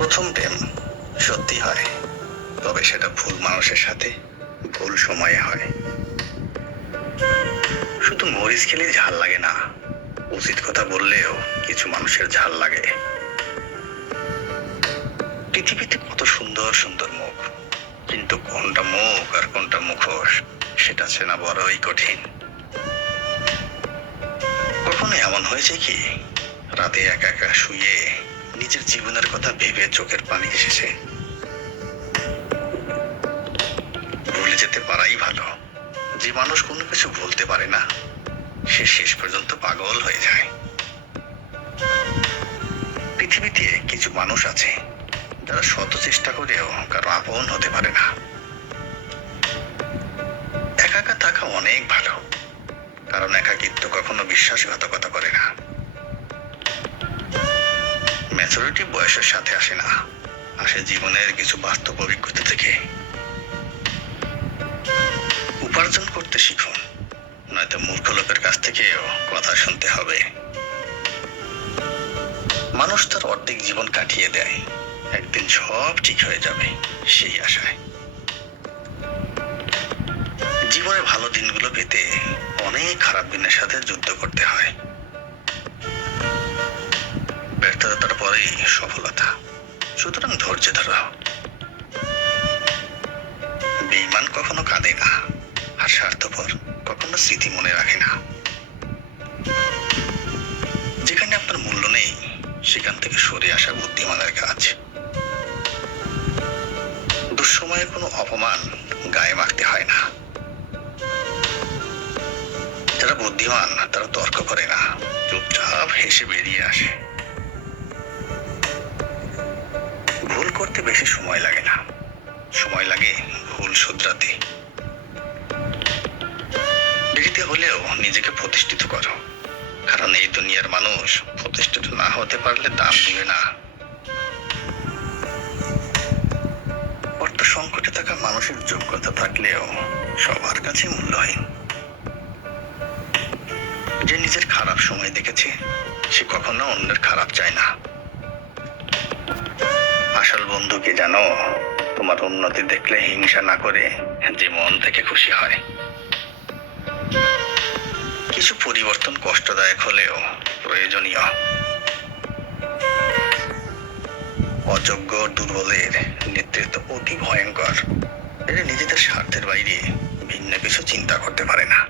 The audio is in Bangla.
প্রথম প্রেম সত্যি হয় তবে সেটা ভুল মানুষের সাথে ভুল সময়ে হয় শুধু মরিচ খেলে ঝাল লাগে না উচিত কথা বললেও কিছু মানুষের ঝাল লাগে পৃথিবীতে কত সুন্দর সুন্দর মুখ কিন্তু কোনটা মুখ আর কোনটা মুখোশ সেটা চেনা বড়ই কঠিন কখনো এমন হয়েছে কি রাতে একা একা শুয়ে নিজের জীবনের কথা ভেবে চোখের পানি এসেছে ভুলে যেতে পারাই ভালো যে মানুষ কোনো কিছু ভুলতে পারে না সে শেষ পর্যন্ত পাগল হয়ে যায় পৃথিবীতে কিছু মানুষ আছে যারা শত চেষ্টা করেও কারো আপন হতে পারে না একা থাকা অনেক ভালো কারণ একাকিত্ব কখনো বিশ্বাসঘাতকতা করে না ম্যাচুরিটি বয়সের সাথে আসে না আসে জীবনের কিছু বাস্তব অভিজ্ঞতা থেকে উপার্জন করতে শিখুন নয়তো মূর্খ লোকের কাছ থেকেও কথা শুনতে হবে মানুষ তার অর্ধেক জীবন কাটিয়ে দেয় একদিন সব ঠিক হয়ে যাবে সেই আশায় জীবনে ভালো দিনগুলো পেতে অনেক খারাপ দিনের সাথে যুদ্ধ করতে হয় পরেই সফলতা সুতরাং ধৈর্য ধরো বেইমান কখনো কাঁদে না আর স্বার্থপর কখনো স্মৃতি মনে রাখে না যেখানে আপনার মূল্য নেই সেখান থেকে সরে আসা বুদ্ধিমানের কাজ দুঃসময়ে কোনো অপমান গায়ে মাখতে হয় না যারা বুদ্ধিমান তারা তর্ক করে না চুপচাপ হেসে বেরিয়ে আসে করতে বেশি সময় লাগে না সময় লাগে ভুল শুধরাতে দেরিতে হলেও নিজেকে প্রতিষ্ঠিত করো কারণ এই দুনিয়ার মানুষ প্রতিষ্ঠিত না হতে পারলে দাম দিবে না অর্থ সংকটে থাকা মানুষের যোগ্যতা থাকলেও সবার কাছে মূল্যহীন যে নিজের খারাপ সময় দেখেছে সে কখনো অন্যের খারাপ চায় না আসল বন্ধুকে জানো তোমার উন্নতি দেখলে হিংসা না করে যে মন থেকে খুশি হয় কিছু পরিবর্তন কষ্টদায়ক হলেও প্রয়োজনীয় অযোগ্য দুর্বলের নেতৃত্ব অতি ভয়ঙ্কর এটা নিজেদের স্বার্থের বাইরে ভিন্ন কিছু চিন্তা করতে পারে না